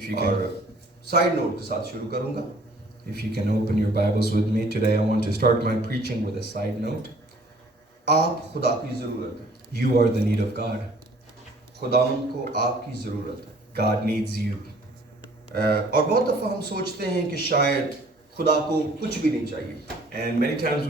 If you और can, side note के साथ शुरू करूंगा. if you can open your Bibles with me today, I want to start my preaching with a side note. आप खुदा की ज़रूरत है. You are the need of God. खुदावंद को आपकी ज़रूरत है. God needs you. और बहुत दफ़ा हम सोचते हैं कि शायद खुदा को कुछ भी नहीं चाहिए. And many times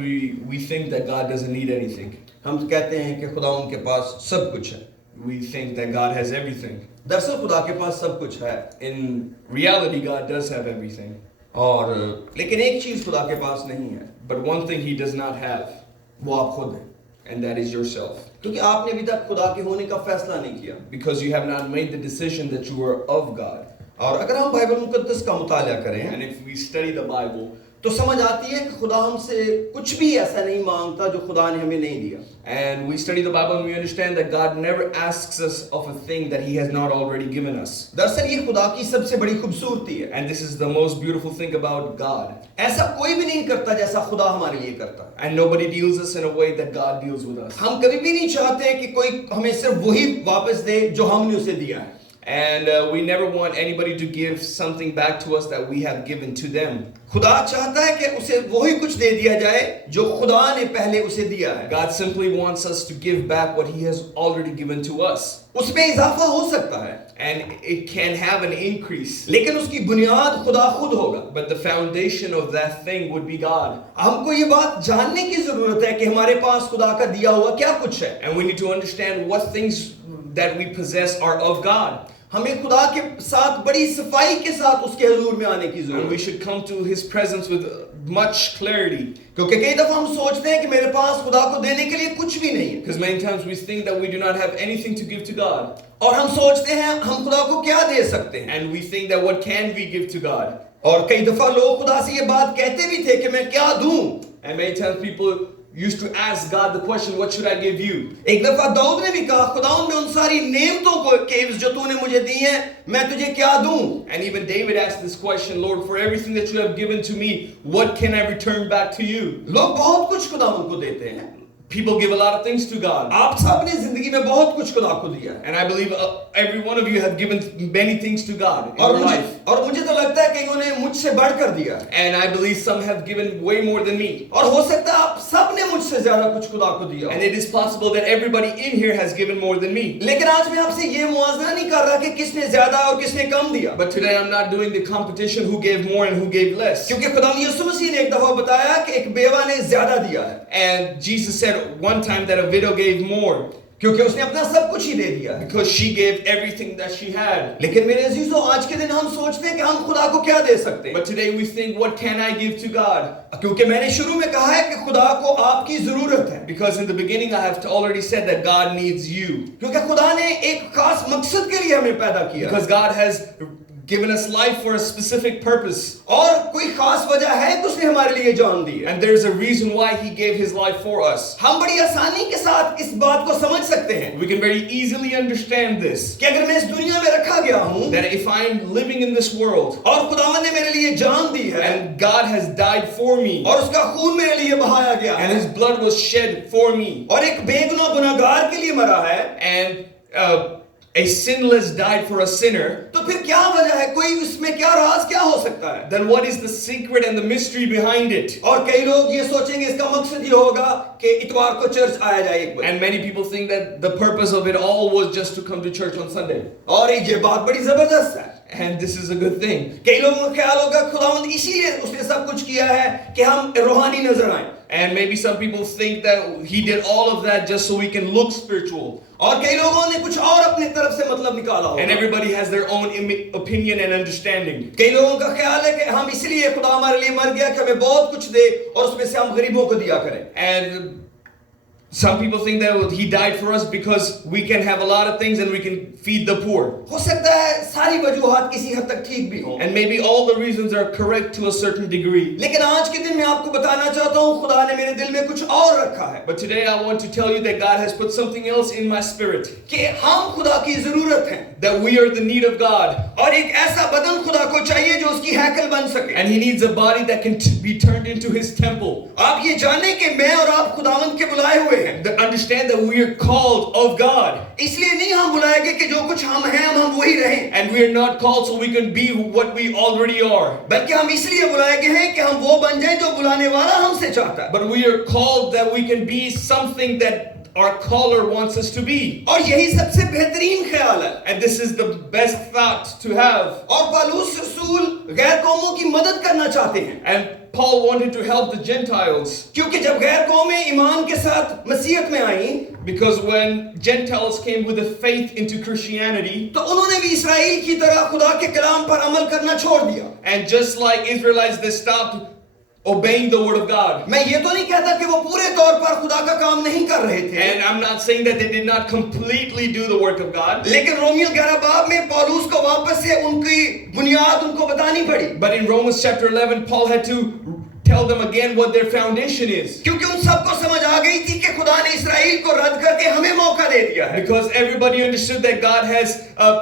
we think that God doesn't need anything. हम कहते हैं कि खुदावंद के पास सब कुछ है. We think that God has everything. दरअसल खुदा के पास सब कुछ है. In reality, God does have everything. और लेकिन एक चीज़ खुदा के पास नहीं है. But one thing He does not have, वो आप खुद हैं. and that is yourself. क्योंकि आपने अभी तक खुदा के होने का फैसला नहीं किया. Because you have not made the decision that you are of God. और अगर हम बाइबल मुकद्दस का मुताला करें And if we study the Bible, तो समझ आती है कि खुदा हमसे कुछ भी ऐसा नहीं मांगता जो खुदा ने हमें नहीं दिया. and we study the Bible, and we understand that God never asks us of a thing that He has not already given us. दरअसल ये खुदा की सबसे बड़ी खूबसूरती है. And this is the most beautiful thing about God. ऐसा कोई भी नहीं करता जैसा खुदा हमारे लिए करता है. And nobody deals us in a way that God deals with us. हम कभी भी नहीं चाहते कि कोई हमें सिर्फ वही वापस दे जो हमने उसे दिया है. And we never want anybody to give something back to us that we have given to them. खुदा चाहता है कि उसे वही कुछ दे दिया जाए जो खुदा ने पहले उसे दिया है. God simply wants us to give back what He has already given to us. उसमें इजाफा हो सकता है, And it can have an increase. लेकिन उसकी बुनियाद खुदा खुद होगा. But the foundation of that thing would be God. हमको ये बात जानने की जरूरत है कि हमारे पास खुदा का दिया हुआ क्या कुछ है. And we need to understand what things that we possess are of God. हमें खुदा के साथ बड़ी सफाई के साथ उसके हुजूर में आने की And जरूरत we है. should come to His presence with much clarity. क्योंकि कई दफा हम सोचते हैं कि मेरे पास खुदा को देने के लिए कुछ भी नहीं है. Because many times we think that we do not have anything to give to God. और हम सोचते हैं हम खुदा को क्या दे सकते हैं. And we think that what can we give to God? और कई दफा लोग खुदा से ये बात कहते भी थे कि मैं क्या दूं. And many times people used to ask God the question, what should I give you? एक दफा दाऊद ने भी कहा खुदावंद मैं उन सारी नेमतों को के जो तूने मुझे दी हैं मैं तुझे क्या दूं. And even David asked this question, Lord, for everything that you have given to me, what can I return back to you? लोग बहुत कुछ खुदावंद को देते हैं. People give a lot of things to God. आप सबने जिंदगी में बहुत कुछ खुदा को दिया है. And I believe every one of you have given many things to God in your life. और मुझे तो लगता है कि उन्होंने मुझसे बढ़कर दिया. And I believe some have given way more than me. और हो सकता है आप सबने मुझसे ज्यादा कुछ खुदा को दिया. And it is possible that everybody in here has given more than me. लेकिन आज मैं आपसे ये मुआवजा नहीं कर रहा कि किसने ज्यादा और किसने कम दिया. But today I'm not doing the competition who gave more and who gave less. क्योंकि खुदा यीशु मसीह ने एक दफा बताया कि एक बेवा ने ज्यादा दिया है. And Jesus said one time that a widow gave more. क्योंकि उसने अपना सब कुछ ही दे दिया है. Because she gave everything that she had. लेकिन मेरे अजीजों आज के दिन हम सोचते हैं कि हम खुदा को क्या दे सकते हैं. But today we think, what can I give to God? क्योंकि मैंने शुरू में कहा है कि खुदा को आपकी जरूरत है. Because in the beginning I have already said that God needs you. क्योंकि खुदा ने एक खास मकसद के लिए हमें पैदा किया. Because God has given us life for a specific purpose. और कोई खास वजह है कि उसने हमारे लिए जान दी है. And there's a reason why He gave His life for us. हम बड़ी आसानी के साथ इस बात को समझ सकते हैं We can very easily understand this. कि अगर मैं इस दुनिया में रखा गया हूँ That if I'm living in this world और खुदावंद ने मेरे लिए जान दी है and God has died for me और उसका खून मेरे लिए बहाया गया and है His blood was shed for me और एक बेगुनाह गुनहगार के लिए मरा है, and a sinless died for a sinner, तो फिर क्या वजह है, कोई उसमें क्या राज क्या हो सकता है. then what is the secret and the mystery behind it? और कई लोग ये सोचेंगे इसका मकसद ये होगा कि इतवार को चर्च आया जाए एक बार. And many people think that the purpose of it all was just to come to church on Sunday. और ये बात बड़ी जबरदस्त है. And this is a good thing. कई लोगों का ख्याल होगा खुदावंद इसीलिए उसने सब कुछ किया है कि हम रूहानी नजर आए. And maybe some people think that He did all of that just so we can look spiritual. और कई लोगों ने कुछ और अपने तरफ से मतलब निकाला होगा. And everybody has their own opinion and understanding. कई लोगों का ख्याल है कि हम इसलिए खुदा हमारे लिए मर गया कि हमें बहुत कुछ दे और उसमें से हम गरीबों को दिया करें. And some people think that He died for us because we can have a lot of things and we can feed the poor. हो सकता है सारी वजूहात किसी हद तक ठीक भी हो. And maybe all the reasons are correct to a certain degree. लेकिन आज के दिन मैं आपको बताना चाहता हूँ खुदा ने मेरे दिल में कुछ और रखा है. But today I want to tell you that God has put something else in my spirit. कि हम खुदा की जरूरत हैं. That we are the need of God. और एक ऐसा बदन खुदा को चाहिए जो उसकी हैकल बन सके. And He needs a body that can be turned into His temple. आप ये जाने कि मैं और आप खुदावंद के बुलाए हुए Understand that we are called of God. इसलिए नहीं हम बुलाए गए कि जो कुछ हम हैं हम वही रहें, And we are not called so we can be what we already are. बल्कि हम इसलिए बुलाए गए हैं कि हम वो बन जाएं जो बुलाने वाला हमसे चाहता है। But we are called that we can be something that our caller wants us to be. और यही सबसे बेहतरीन ख्याल है। And this is the best thought to have. और पौलुस रसूल गैर कौमों की मदद करना चाहते हैं। And Paul wanted to help the Gentiles. क्योंकि जब गैर कौमें ईमान के साथ मसीहत में आई, Because when Gentiles came with a faith into Christianity, तो उन्होंने भी इसराइल की तरह खुदा के कलाम पर अमल करना छोड़ दिया। and just like Israelites, they stopped obeying the word of God. मैं ये तो नहीं कहता कि वो पूरे तौर पर खुदा का काम नहीं कर रहे थे, And I'm not saying that they did not completely do the work of God. लेकिन रोमियो 11 बाब में पौलुस को वापस से उनकी बुनियाद उनको बतानी पड़ी, But in Romans chapter 11, Paul had to tell them again what their foundation is. क्योंकि उन सबको समझ आ गई थी कि खुदा ने इसराइल को रद्द करके हमें मौका दे दिया है। Because everybody understood that God has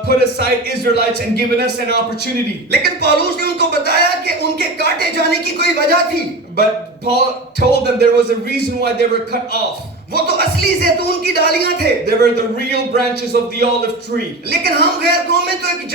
put aside Israelites and given us an opportunity. लेकिन पौलुस ने उनको बताया कि उनके काटे जाने की कोई वजह थी। But Paul told them there was a reason why they were cut off. वो तो असली जैतून की डालियां थे, They were the real branches of the olive tree. लेकिन हम गैर कौम में तो एक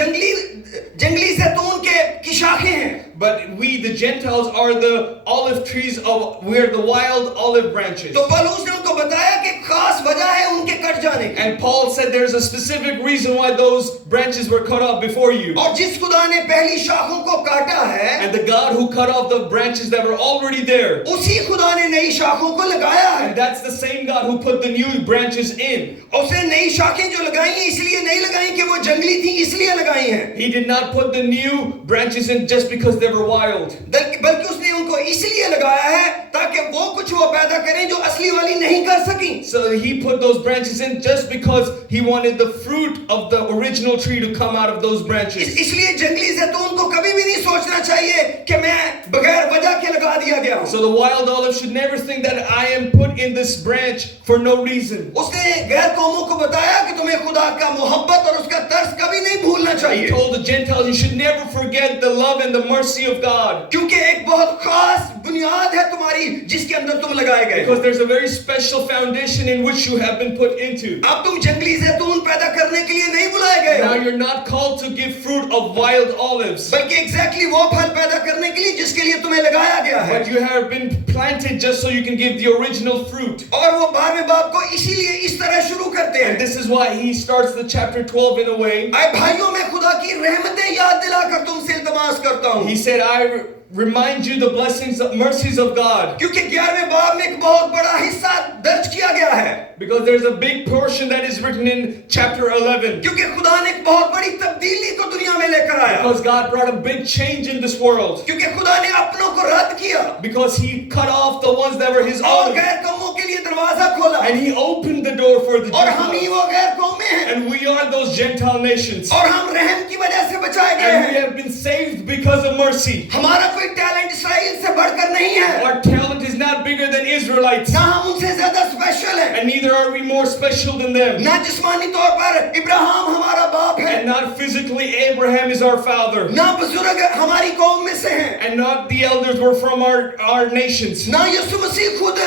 जंगली जैतून की शाखें हैं। But we, the Gentiles, are the olive trees of, we are the wild olive branches. तो पौलुस ने उनको बताया कि खास वजह है उनके कट जाने की। And Paul said there's a specific reason why those branches were cut off before you. और जिस खुदा ने पहली शाखों को काटा है, And the God who cut off the branches that were already there. उसी खुदा ने नई शाखों को लगाया है। And that's the same God who put the new branches in. उसने नई शाखें जो लगाई हैं इसलिए नहीं लगाई कि वो जंगली थी, इसलिए लगाई हैं। He did not put the new branches in just because they were wild. बल्कि उसने उनको इसलिए लगाया है ताकि वो कुछ वो पैदा करें जो असली वाली नहीं कर सकी। So he put those branches in just because he wanted the fruit of the original tree to come out of those branches. इसलिए जंगली जैतून को कभी भी नहीं सोचना चाहिए कि मैं बगैर वजह के लगा दिया गया हूं। So the wild olive should never think that I am put in this branch for no reason. उसने गैर कौमों को बताया कि तुम्हें खुदा का मोहब्बत और उसका तरस कभी नहीं भूलना He चाहिए, told the Gentiles you should never forget the love and the mercy of God. क्योंकि एक बहुत खास बुनियाद है तुम्हारी जिसके अंदर तुम लगाए गए। Because there's a very special foundation in which you have been put into. अब तुम जंगली जैतून पैदा करने के लिए नहीं बुलाए गए Now हो, you're not called to give fruit of wild olives. बल्कि एग्जैक्टली वो फल पैदा करने के लिए जिसके लिए तुम्हें लगाया गया है। But you have been planted just so you can give the original fruit. और वो 12वें बाब को इसीलिए इस तरह शुरू करते And हैं। this is why he starts the chapter 12 in a way. आए भाइयों, मैं खुदा की रहमतें याद दिलाकर तुमसे इल्तमास करता हूँ, He said, I remind you the blessings, mercies of God. क्योंकि 11वें बाब में एक बहुत बड़ा हिस्सा दर्ज किया गया है, Because there's a big portion that is written in chapter 11. क्योंकि खुदा ने एक बहुत बड़ी तब्दीली को दुनिया में लेकर आया, Because God brought a big change in this world. क्योंकि खुदा ने अपनों को रद्द किया Because he cut off the ones that were his और own. गैर कौमों के लिए दरवाजा खोला, And he opened the door for the और हम ही Gentiles. वो गैर कौमें हैं, And we are those Gentile nations. और हम रहम की वजह से बचाए गए And we हैं। have been saved because of mercy. हमारा कोई टैलेंट इसराइल से बढ़कर नहीं है, Our talent is not bigger than Israelites. ना हम उनसे ज्यादा स्पेशल हैं, And neither are we more special than them. ना जिस्मानी तौर पर इब्राहिम हमारा बाप है, And not physically Abraham is our father. ना बुजुर्ग हमारी कौम में से हैं, And not the elders were from our nations. ना यीशु मसीह खुद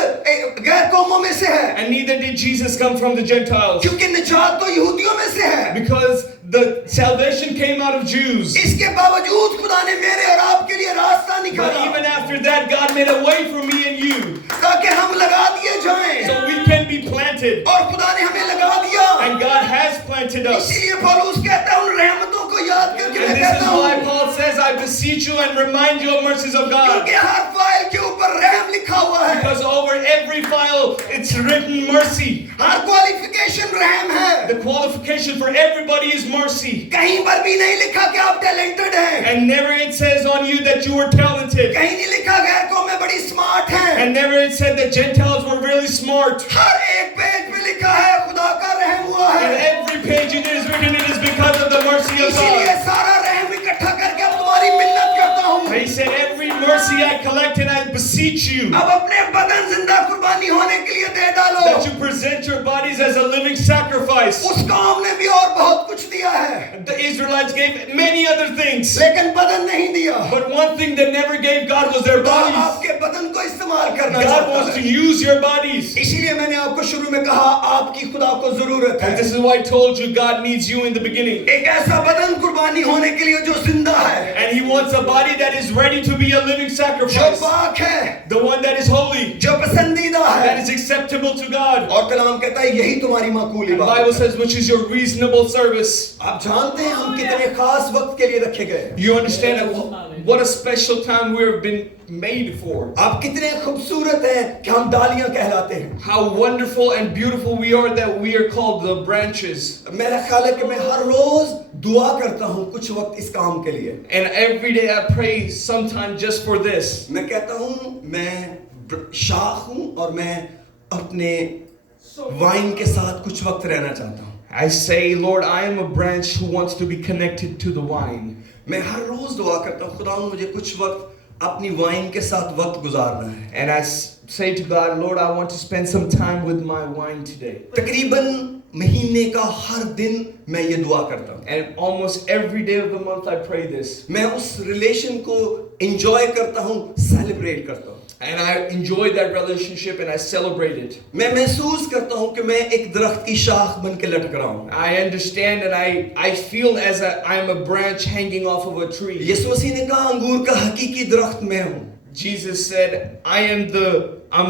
गैर कौमों में से है, And neither did Jesus come from the Gentiles. क्योंकि निजात तो यहूदियों में से है। Because the salvation came out of Jews. इसके बावजूद खुदा ने मेरे और आपके लिए रास्ता But निकाला even after that, God made a way for me and you. ताकि हम लगा दिए जाएं, So we can be planted. और खुदा ने हमें लगा दिया। And God has planted us. इसीलिए पौलुस कहता है उन रहमतों को याद करके मैं And this is कहता why हूँ, Paul says, I beseech you and remind you of mercies of God. क्योंकि हर फाइल के ऊपर रहम लिखा हुआ है, Because over every file, it's written mercy. हर क्वालिफिकेशन रहम है, The qualification for everybody is mercy. कहीं पर भी नहीं लिखा कि आप टैलेंटेड हैं, And never it says on you that you were talented. कहीं नहीं लिखा गैर कौम में बड़ी स्मार्ट हैं, And never it said that Gentiles were really smart. हर एक पेज पे लिखा है खुदा का रहम हुआ And है। every page it is written, it is because of the mercy of इसीलिए God. सारा रहम इकट्ठा करके अब तुम्हारी मिन्नत करता हूँ, And he said, every mercy I collect and I beseech you अब अपने बदन जिंदा कुर्बानी होने के लिए दे डालो। that you present your bodies as a living sacrifice. उस कौम ने भी और बहुत कुछ दिया है, The Israelites gave many other things. लेकिन बदन नहीं दिया। But one thing they never gave God was their खुदा bodies. आपके बदन को इस्तेमाल इस्तेमाल करना God चाहता wants to है। use your bodies. इसीलिए मैंने आपको शुरू में कहा आपकी खुदा को जरूरत And है। this is why I told you God needs you in the beginning. एक ऐसा बदन कुर्बानी होने के लिए जो जिंदा है, And He wants a body that is ready to be a living जो sacrifice. पाक है, The one that is holy, जो पसंदीदा है। that is acceptable to God. और कलाम कहता है यही तुम्हारी माकूल The इबादत Bible है। says, which is your reasonable service. आप जानते हैं हम कितने खास वक्त के लिए रखे गए हैं। You understand that what a special time we have been made for. आप कितने खूबसूरत हैं कि हम डालियां कहलाते हैं। How wonderful and beautiful we are that we are called the branches. मेरा ख्याल है कि मैं हर रोज दुआ करता हूँ कुछ वक्त इस काम के लिए। And every day I pray sometime just for this. मैं कहता हूँ मैं शाख हूँ और मैं अपने वाइन के साथ कुछ वक्त रहना चाहता हूँ। I say, Lord, I am a branch who wants to be connected to the vine. मैं हर रोज दुआ करता हूँ खुदा मुझे कुछ वक्त अपनी वाइन के साथ वक्त गुजारना है। And I say to God, Lord, I want to spend some time with my wine today. तकरीबन महीने का हर दिन मैं ये दुआ करता हूँ। And almost every day of the month I pray this. मैं उस रिलेशन को एंजॉय करता हूँ, सेलिब्रेट करता हूँ। And I enjoy that relationship and I celebrate it. मैं महसूस करता हूँ कि मैं एक दरख्त की शाख बन के लटक रहा हूँ। I understand and I feel as I am a branch hanging off of a tree. यीशु मसीह ने कहा अंगूर का हकीकी दरख्त मैं हूँ। Jesus said, I'm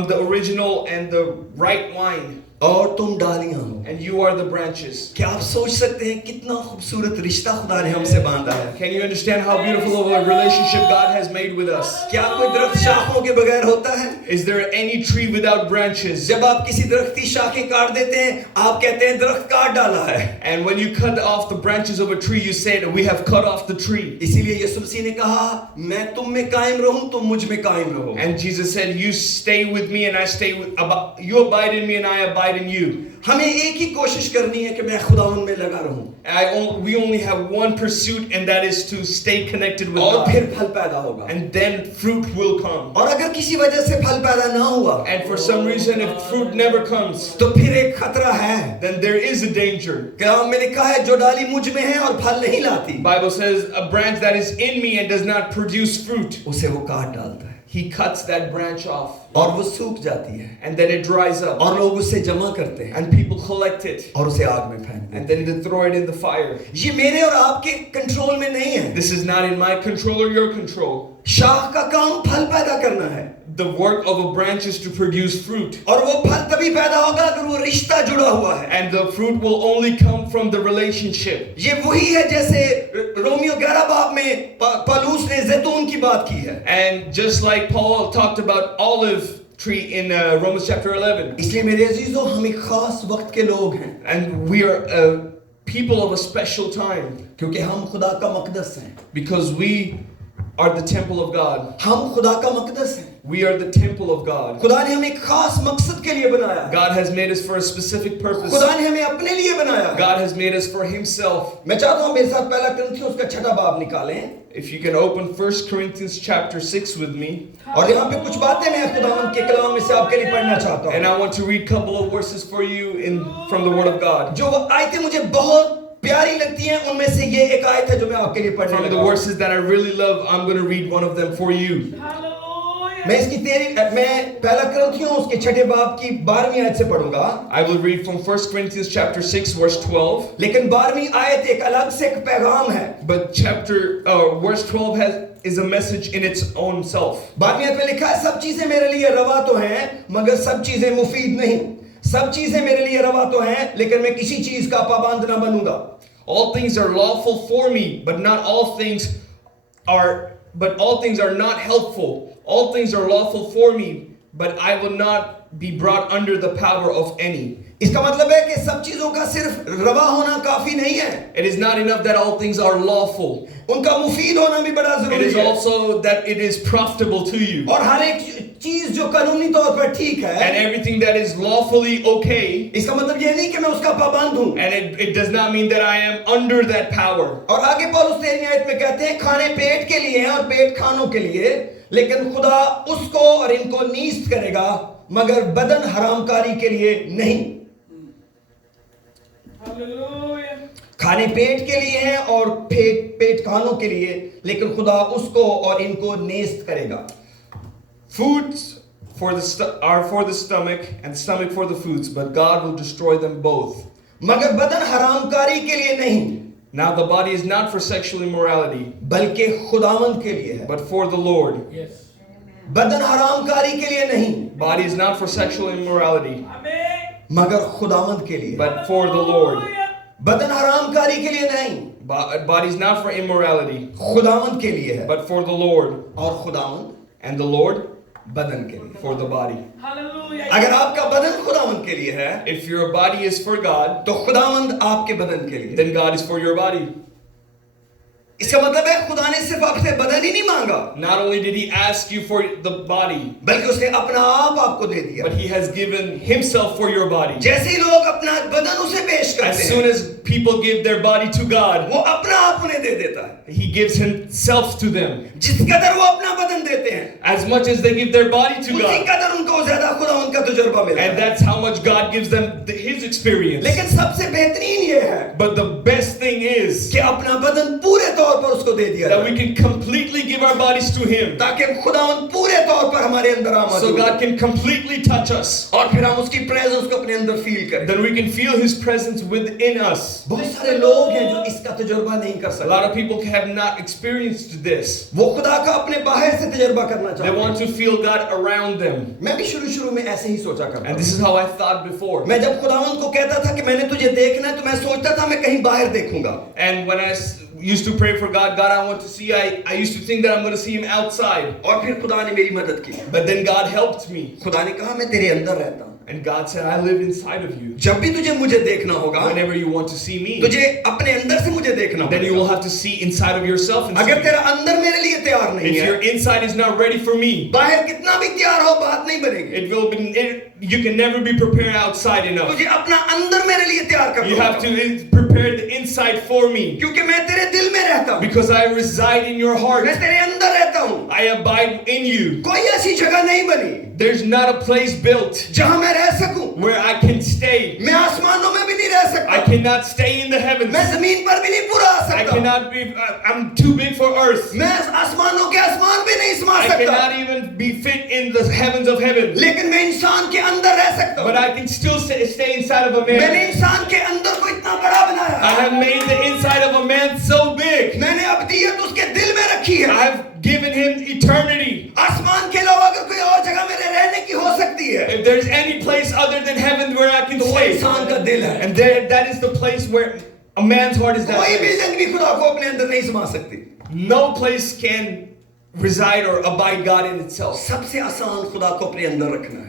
the original and the right wine. और तुम डालियां हो। And you are the branches. क्या आप सोच सकते हैं कितना खूबसूरत रिश्ता खुदा ने हमसे बांधा है? Can you understand how beautiful of a relationship God has made with us? क्या कोई दरख्त शाखों के बगैर होता है? Is there any tree without branches? जब आप किसी दरख्त की शाखें काट देते हैं, आप कहते हैं दरख्त काट डाला है। And when you cut off the branches of a tree, you said, we have cut off the tree. इसीलिए यीशु मसीह ने कहा, मैं तुम में कायम रहूं, तुम मुझ में कायम रहो। And Jesus said, you stay with me and I stay with, you abide in me and I abide in you. हमें एक ही कोशिश करनी है कि मैं खुदावन में लगा रहूं। We only have one pursuit and that is to stay connected with और God. फिर फल पैदा होगा। And then fruit will come. और अगर किसी वजह से फल पैदा ना हुआ, And for some reason, if fruit never comes, तो फिर एक खतरा है। then there is a danger. कलाम में लिखा है जो डाली मुझ में है और फल नहीं लाती, Bible says a branch that is in me and does not produce fruit, उसे वो काट डालता है He cuts that branch off. और वो सूख जाती है And then it dries up. और लोग उसे जमा करते हैं And people collect it. और उसे आग में फेंक देते And then they throw it in the fire. हैं। ये मेरे और आपके कंट्रोल में नहीं है। This is not in my control or your control. शाख का काम फल पैदा करना है The work of a branch is to produce fruit. और वो फल तभी पैदा होगा अगर वो रिश्ता जुड़ा हुआ है। And the fruit will only come from the relationship. ये वही है जैसे रोमियो 11 बाब में पौलुस ने जैतून की बात की है। And just like Paul talked about olive tree in Romans chapter 11. इसलिए मेरे अजीजों हम एक खास वक्त के लोग हैं And we are people of a special time. क्योंकि हम खुदा का मकदस हैं। Because we are the temple of God. हम खुदा का मकदस हैं। We are the temple of God. खुदा ने हमें एक खास मकसद के लिए बनाया है। God has made us for a specific purpose. खुदा ने हमें अपने लिए बनाया है। God has made us for Himself. मैं चाहता हूँ मेरे साथ पहला कुरिन्थियों उसका 6वां बाब निकालें If you can open 1 Corinthians chapter 6 with me. और यहाँ पे कुछ बातें मैं खुदावंद के कलाम में से आपके लिए पढ़ना चाहता And हूँ। I want to read a couple of verses for you from the Word of God. जो आयतें मुझे बहुत प्यारी लगती हैं उनमें से ये एक आयत है जो मैं आपके लिए पढ़ने From लगा the हूँ। verses that I really love, I'm going to read one of them for you. मैं पहला कुरिन्थियों उसके 6वें बाब की 12वीं आयत से पढ़ूंगा। I will read from 1 Corinthians chapter 6 verse 12. लेकिन 12वीं आयत एक अलग से एक पैगाम है। But verse 12 is a message in its own self. 12वीं आयत में लिखा है सब चीजें मेरे लिए रवा तो हैं मगर सब चीजें मुफीद नहीं। सब चीजें मेरे लिए रवा तो हैं लेकिन मैं किसी चीज का पाबंद ना बनूंगा। All things are lawful for me, but all things are not helpful. All things are lawful for me, but I will not be brought under the power of any. इसका मतलब है कि सब चीजों का सिर्फ रवा होना काफी नहीं है। It is not enough that all things are lawful. उनका मुफीद होना भी बड़ा It जरूरी is है। also that it is profitable to you. और हर एक चीज जो कानूनी तौर पर ठीक And है, everything that is lawfully okay, इसका मतलब ये नहीं कि मैं उसका पाबंद हूँ। and it does not mean that I am under that power. और आगे पौलुस 13वीं आयत में कहते हैं खाने पेट के लिए हैं और पेट खानों के लिए, लेकिन खुदा उसको और इनको नीस्त करेगा मगर बदन हरामकारी के लिए नहीं। खाने पेट के लिए हैं और पेट खानों के लिए, लेकिन खुदा उसको और इनको नेस्त करेगा। are for the stomach, and the stomach for the foods, but God will destroy them both. मगर बदन हरामकारी के लिए नहीं, Now the body is not for sexual immorality, बल्कि खुदावंद के लिए है. but for the Lord. बदन हरामकारी के लिए नहीं, Body is not for sexual immorality, मगर खुदावंद के लिए है. but for the Lord. बदन हरामकारी के लिए नहीं, Body is not for immorality, खुदावंद के लिए है. but for the Lord. और खुदावंद And the Lord बदन के लिए. for the body. अगर आपका बदन खुदावंद के लिए है, If your body is for God, तो खुदावंद आपके बदन के लिए. then God is for your body. इसका मतलब है खुदा ने सिर्फ आपसे बदन ही नहीं मांगा, Not only did He ask you for the body, बल्कि उसने अपना आप आपको दे दिया. but He has given Himself for your body. जैसे ही लोग अपना बदन उसे पेश As करते soon हैं, as people give their body to God, वो अपना आप उन्हें दे देता है. He gives Himself to them. जिस कदर वो अपना बदन देते हैं, As much as they give their body to उसी God, कदर उनको ज्यादा खुदावंद का तजुर्बा मिलता and है. that's how much God gives them His experience. लेकिन सबसे बेहतरीन ये है But the best thing is कि अपना बदन पूरे तौर पर उसको दे दिया that जाए, we can completely give our bodies to Him, ताकि खुदावंद पूरे तौर पर हमारे अंदर आमद so हो, God can completely touch us. और फिर हम उसकी प्रेजेंस को अपने अंदर फील करें. Then we can feel His presence within us. बहुत सारे लोग हैं जो इसका तजुर्बा नहीं कर A lot सकते. of people have not experienced this. वो खुदा का अपने बाहर से तजुर्बा करना They चाहते want हैं. to feel God around them. मैं भी शुरू में ऐसे ही सोचा करता And था. this is how I thought before. मैं जब खुदावंद को कहता था कि मैंने तुझे देखना है, तो मैं सोचता था मैं कहीं बाहर देखूंगा. And when I used to pray for God, God, I want to see, I used to think that I'm going to see Him outside. और फिर खुदा ने मेरी मदद की. But then God helped me. खुदा ने कहा मैं तेरे अंदर रहता हूँ. And God said, I live inside of you. जब भी तुझे मुझे देखना होगा, Whenever you want to see me, तुझे अपने अंदर से मुझे देखना then you will होगा. have to see inside of yourself. And अगर see. तेरा अंदर मेरे लिए तैयार नहीं If है, your inside is not ready for me, बाहर कितना भी तैयार हो बात नहीं बनेगी. you can never be prepared outside enough. तुझे अपना अंदर मेरे लिए तैयार करना You have होगा. to prepare the inside for me. क्योंकि मैं तेरे दिल में रहता हूँ, Because I reside in your heart. मैं तेरे अंदर रहता हूँ. I abide in you. कोई ऐसी जगह नहीं बनी There's not a place built जहाँ मैं रह सकूं. where I can stay. मैं आसमानों में भी नहीं रह I सकता. cannot stay in the heavens. मैं जमीन पर भी नहीं पूरा आ I सकता. cannot be, I'm too big for earth. मैं आसमानों के आसमान भी नहीं समा I सकता. cannot even be fit in the heavens of heaven. लेकिन मैं इंसान के अंदर रह सकता But हूँ. I can still stay inside of a मैंने man. इंसान के अंदर को इतना बड़ा बनाया. I have made the inside of a man so big. मैंने अब्दियत उसके दिल में रखी I है. have given him eternity. आसमान के अलावा अगर कोई और जगह मेरे रहने की हो सकती है, If there's any place other than heaven where I can तो वो stay, इंसान का दिल है. and that is the place where a man's heart is. That कोई place. बिल्डिंग भी खुदा को अपने अंदर नहीं समा सकती. No place can reside or abide God in itself. सबसे आसान खुदा को अपने अंदर रखना है.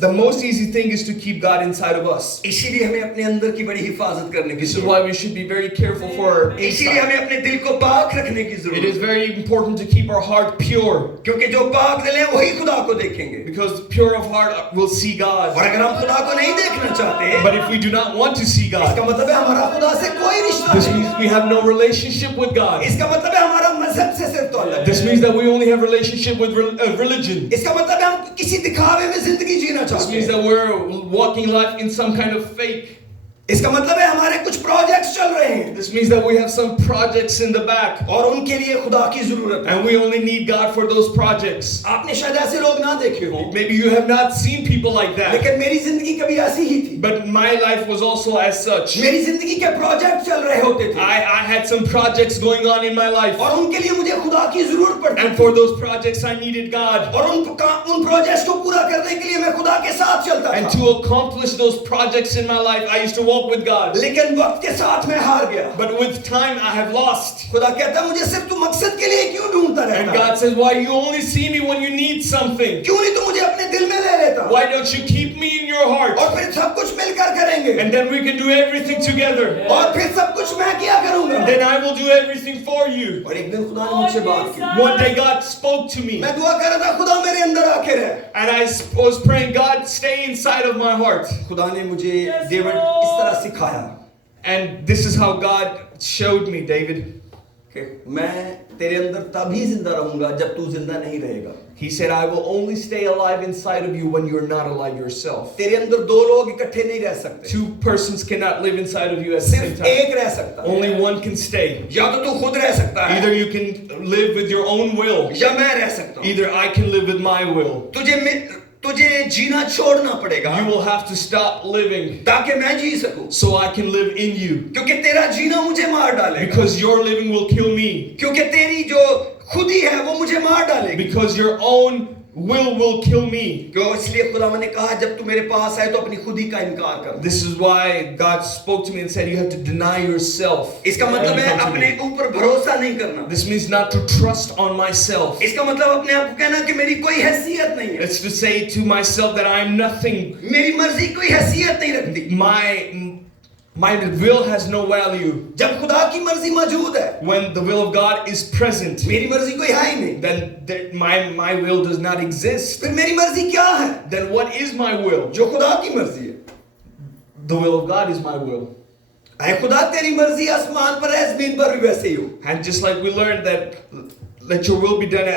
The most easy thing is to keep God inside of us. इसीलिए हमें अपने अंदर की बड़ी हिफाजत करने की This is जरूरत why we should be very careful for our है. इसीलिए inside. हमें अपने दिल को पाक रखने की It जरूरत is है. very important to keep our heart pure, क्योंकि जो पाक दिल है वही खुदा को देखेंगे. because pure of heart will see God. और अगर हम खुदा को नहीं देखना चाहते, But if we do not want to see इसका God, मतलब है हमारा खुदा से कोई रिश्ता this नहीं. means we have no relationship with God. इसका मतलब है हमारा मजहब से सिर्फ ताल्लुक This है. means that we only have relationship with religion. इसका मतलब है हम किसी दिखावे में जिंदगी जीना This चाहते means हैं. that we're walking life in some kind of fake. इसका मतलब है हमारे कुछ प्रोजेक्ट्स चल रहे हैं This means that we have some projects in the back, और उनके लिए खुदा की जरूरत है. and we only need God for those projects. आपने शायद ऐसे लोग ना देखे हो, Maybe you have not seen people like that, लेकिन मेरी जिंदगी कभी ऐसी ही थी. but my life was also as such. मेरी जिंदगी के प्रोजेक्ट चल रहे होते थे, I had some projects going on in my life, और उनके लिए मुझे खुदा की जरूरत पड़ती and for those projects I needed God. और उन प्रोजेक्ट्स को पूरा करने के लिए मैं खुदा के साथ चलता And था. to accomplish those projects in my life, I used to walk with God. लेकिन वक्त के साथ मैं हार गया. But with time, I have lost. खुदा कहता है मुझे सिर्फ तू मकसद के लिए क्यों ढूंढता And रहता है? God says, why you only see me when you need something? क्यों नहीं तू मुझे अपने दिल में ले लेता? Why don't you keep me in your heart? और फिर सब कुछ मिलकर करेंगे. And then we can do everything together. और फिर सब कुछ मैं क्या करूंगा? Then I will do everything for you. और एक दिन खुदा ने मुझसे बात की. One day God spoke to me. मैं दुआ कर रहा था खुदा मेरे अंदर आके रह. And I was praying, God, stay inside of my heart. खुदा ने मुझे डेविड इस तरह सिखाया And this is how God showed me, David. कि मैं तेरे अंदर तभी जिंदा रहूंगा जब तू जिंदा नहीं रहेगा. He said, I will only stay alive inside of you when you're not alive yourself. तेरे अंदर दो लोग इकट्ठे नहीं रह सकते. Two persons cannot live inside of you at the same सिर्फ time. एक रह सकता है. Only one can stay. या तो तू खुद रह सकता है, Either you can live with your own will, या मैं रह सकता हूँ. either I can live with my will. तुझे जीना छोड़ना पड़ेगा You will have to stop living ताकि मैं जी सकूं, so I can live in you. क्योंकि तेरा जीना मुझे मार डालेगा, Because your living will kill me. क्योंकि तेरी जो खुदी है वो मुझे मार डालेगी, Because your own will kill me. क्यों? इसलिए खुदावंद ने कहा जब तू मेरे पास आए तो अपनी खुदी का इनकार कर। This is why God spoke to me and said you have to deny yourself. इसका मतलब है अपने ऊपर भरोसा नहीं करना। This means not to trust on myself. इसका मतलब अपने आप को कहना कि मेरी कोई हैसियत नहीं है, It's to say to myself that I am nothing. मेरी मर्जी कोई हैसियत नहीं रखती। My will has no value. जब खुदा की मर्जी मौजूद है, When the will of God is present, मेरी मर्जी कोई है ही नहीं, then my will does not exist. फिर मेरी मर्जी क्या है? Then what is my will? जो खुदा की मर्जी है। The will of God is my will. ऐ खुदा तेरी मर्जी आसमान पर है, जमीन पर भी वैसे ही हो। And just like we learned that let your will be done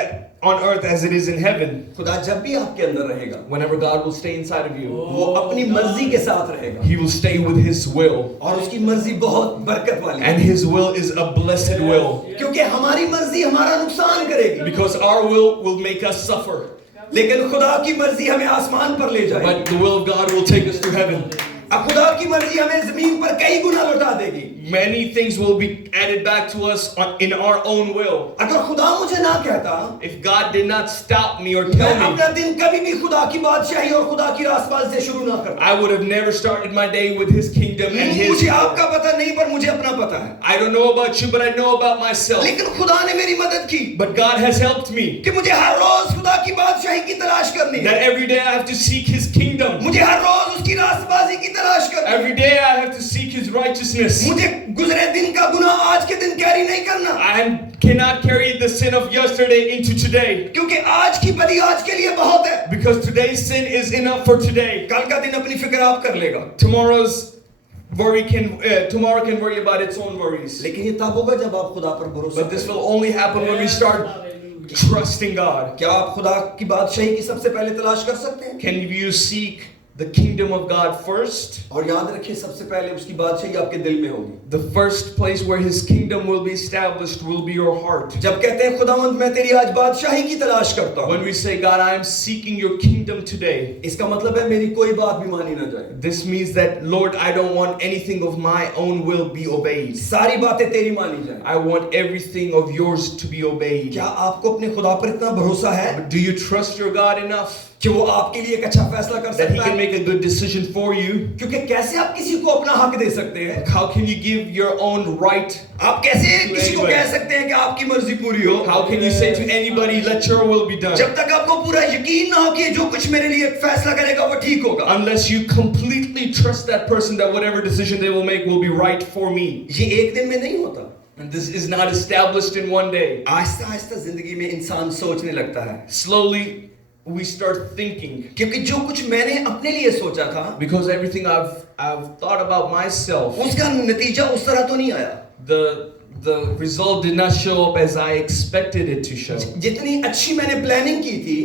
on earth as it is in heaven. खुदा जब भी आपके अंदर रहेगा, Whenever God will stay inside of you, वो अपनी मर्जी के साथ रहेगा, He will stay with His will. और उसकी मर्जी बहुत बरकत वाली है, And His will is a blessed will. क्योंकि हमारी मर्जी हमारा नुकसान करेगी, Because our will make us suffer. लेकिन खुदा की मर्जी हमें आसमान पर ले जाएगी। But the will of God will take us to heaven. अब खुदा की मर्जी हमें जमीन पर कई गुना लौटा देगी। Many things will be added back to us in our own will. अगर खुदा मुझे ना कहता, If God did not stop me or मैं tell me, अपना दिन कभी भी खुदा की बादशाही और खुदा की रास्तबाजी से शुरू ना करता। I would have never started my day with His kingdom and His मुझे will. आपका पता नहीं, पर मुझे अपना पता है। I don't know about you, but I know about myself. लेकिन खुदा ने मेरी मदद की But God has helped me. कि मुझे हर रोज खुदा की बादशाही की तलाश करनी है। That every day I have to seek His kingdom. मुझे हर रोज उसकी रास्तबाजी की तलाश करनी है। Every day I have to seek His righteousness. मुझे गुजरे दिन का गुनाह आज के दिन कैरी नहीं करना, I cannot carry the sin of yesterday into today. क्योंकि आज की बदी आज के लिए बहुत है। Because today's sin is enough for today. कल का दिन अपनी फिक्र आप कर लेगा। Tomorrow can worry about its own worries. लेकिन ये तब होगा जब आप खुदा पर भरोसा But this करें। will only happen when we start trusting God. क्या आप खुदा की बादशाही की सबसे पहले तलाश कर सकते हैं? Can you seek the kingdom of God first? और याद रखिए सबसे पहले उसकी बादशाही आपके दिल में होगी। The first place where His kingdom will be established will be your heart. जब कहते हैं खुदावंद मैं तेरी आज बादशाही की तलाश करता हूँ, When we say, God, I am seeking your kingdom today, इसका मतलब है मेरी कोई बात भी मानी ना जाए। this means that, Lord, I don't want anything of my own will be obeyed. सारी बातें तेरी मानी जाए। I want everything of yours to be obeyed. क्या आपको अपने खुदा पर इतना भरोसा है But do you trust your God enough कि वो आपके लिए एक अच्छा फैसला कर that He सकता can है? make a good decision for you? क्योंकि कैसे आप किसी को अपना हक दे सकते हैं? How can you give your own right? आप कैसे किसी को कह सकते हैं कि आपकी मर्जी पूरी हो? How can you say to anybody, let your will be done? जब तक आपको पूरा यकीन ना हो कि जो कुछ मेरे लिए फैसला करेगा वो ठीक होगा। Unless you completely trust that person that whatever decision they will make will be right for me. ये एक दिन में नहीं होता। And this is not established in one day. Aahista आहिस्ता जिंदगी में इंसान सोचने लगता है, Slowly we start thinking. क्योंकि जो कुछ मैंने अपने लिए सोचा था Because everything I've thought about myself, उसका नतीजा उस तरह तो नहीं आया। the result did not show up as I expected it to show. जितनी अच्छी मैंने प्लानिंग की थी,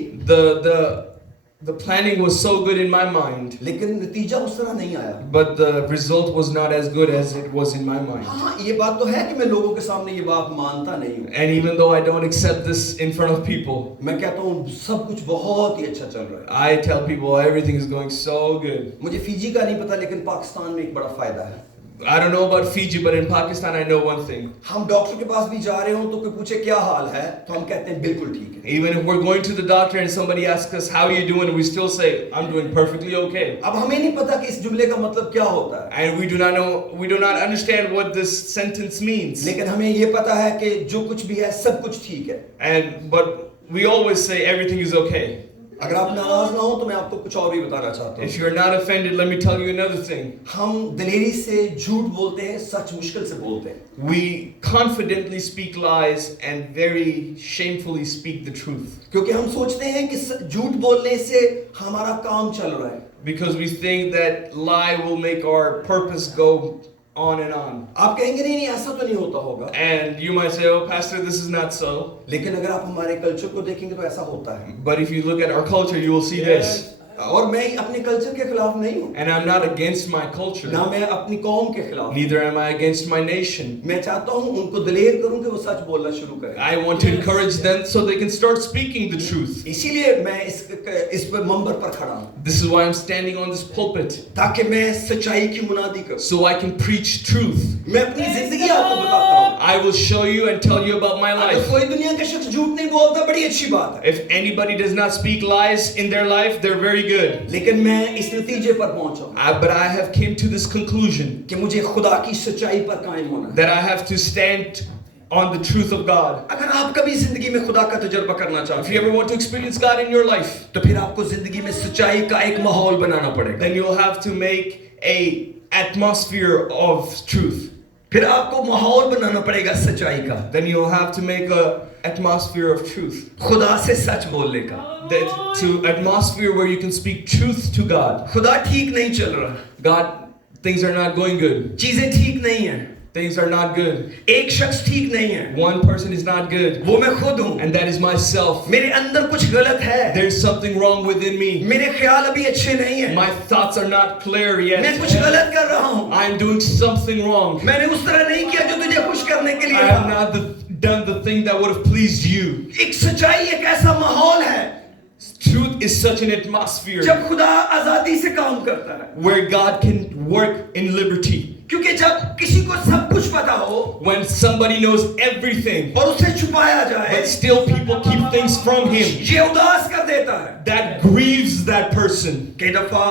The planning was so good in my mind, लेकिन नतीजा उस तरह नहीं आया। but the result was not as good as it was in my mind. हाँ, ये बात तो है कि मैं लोगों के सामने ये बात मानता नहीं हूँ। And even though I don't accept this in front of people, मैं कहता हूँ सब कुछ बहुत ही अच्छा चल रहा है। I tell people everything is going so good. मुझे फिजी का नहीं पता, लेकिन पाकिस्तान में एक बड़ा फायदा है। I don't know about Fiji, but in Pakistan I know one thing. हम डॉक्टर के पास भी जा रहे हो तो कोई पूछे क्या हाल है, तो हम कहते हैं बिल्कुल ठीक है। Even if we're going to the doctor and somebody asks us how are you doing, we still say I'm doing perfectly okay. अब हमें नहीं पता कि इस जुमले का मतलब क्या होता है, And we do not understand what this sentence means. लेकिन हमें ये पता है कि जो कुछ भी है सब कुछ ठीक है। But we always say everything is okay. अगर आप नाराज ना हो तो मैं आपको कुछ और भी बताना चाहता हूँ। If you're not offended, let me tell you another thing. हम दिलेरी से झूठ बोलते हैं, सच मुश्किल से बोलते हैं। We confidently speak lies and very shamefully speak the truth. क्योंकि हम सोचते हैं कि झूठ बोलने से हमारा काम चल रहा है। Because we think that lie will make our purpose go on and on. आप कहेंगे नहीं ऐसा तो नहीं होता होगा। And you might say, oh pastor, this is not so. लेकिन अगर आप हमारे कल्चर को देखेंगे तो ऐसा होता है। But if you look at our culture, you will see this. और मैं अपने कल्चर के खिलाफ नहीं हूँ, And I'm not against my culture. ना मैं अपनी कौम के खिलाफ। Neither am I against my nation. मैं चाहता हूँ उनको दिलेर करूँ कि वो सच बोलना शुरू करें। I want to encourage them so they can start speaking the truth. इसीलिए मैं इस पर मंबर पर खड़ा हूँ, This is why I'm standing on this pulpit, ताकि मैं सच्चाई की मुनादी करूँ। so I can preach truth. मैं अपनी जिंदगी आपको बताता हूँ। I will show you and tell you about my अगर life. कोई दुनिया का शख्स झूठ नहीं बोलता, बड़ी अच्छी बात है, If anybody does not speak lies in their life, they're very good. लेकिन मैं इस नतीजे पर पहुंचा हूँ But I have came to this conclusion कि मुझे खुदा की सच्चाई पर कायम होना है। that I have to stand on the truth of God. अगर आप कभी जिंदगी में खुदा का तजुर्बा करना If चाहते you ever हैं, want to experience God in your life, तो फिर आपको जिंदगी में सच्चाई का एक माहौल बनाना पड़ेगा। then you'll have to make a atmosphere of truth. फिर आपको माहौल बनाना पड़ेगा सच्चाई का, Then you'll have to make a atmosphere of truth. खुदा से सच बोलने का। That to atmosphere where you can speak truth to God. खुदा ठीक नहीं चल रहा, God, things are not going good. चीजें ठीक नहीं है, Things are not good. एक शख्स ठीक नहीं है, One person is not good, वो मैं खुद हूँ। and that is myself. मेरे अंदर कुछ गलत है, There's something wrong within me. मेरे ख्याल अभी अच्छे नहीं है, My thoughts are not clear मैं कुछ yet. गलत कर रहा हूँ, I'm doing something wrong. मैंने उस तरह नहीं किया जो तुझे खुश करने के लिए I have था। not done the thing that would have pleased you. एक सच्चाई एक ऐसा माहौल है Truth is such an atmosphere जब खुदा आजादी से काम करता है, where God can work in liberty. क्योंकि जब किसी को सब कुछ पता हो When somebody knows everything, और उसे छुपाया जाए, but still people keep things from him, ये उदास कर देता है। that grieves that person. कई दफा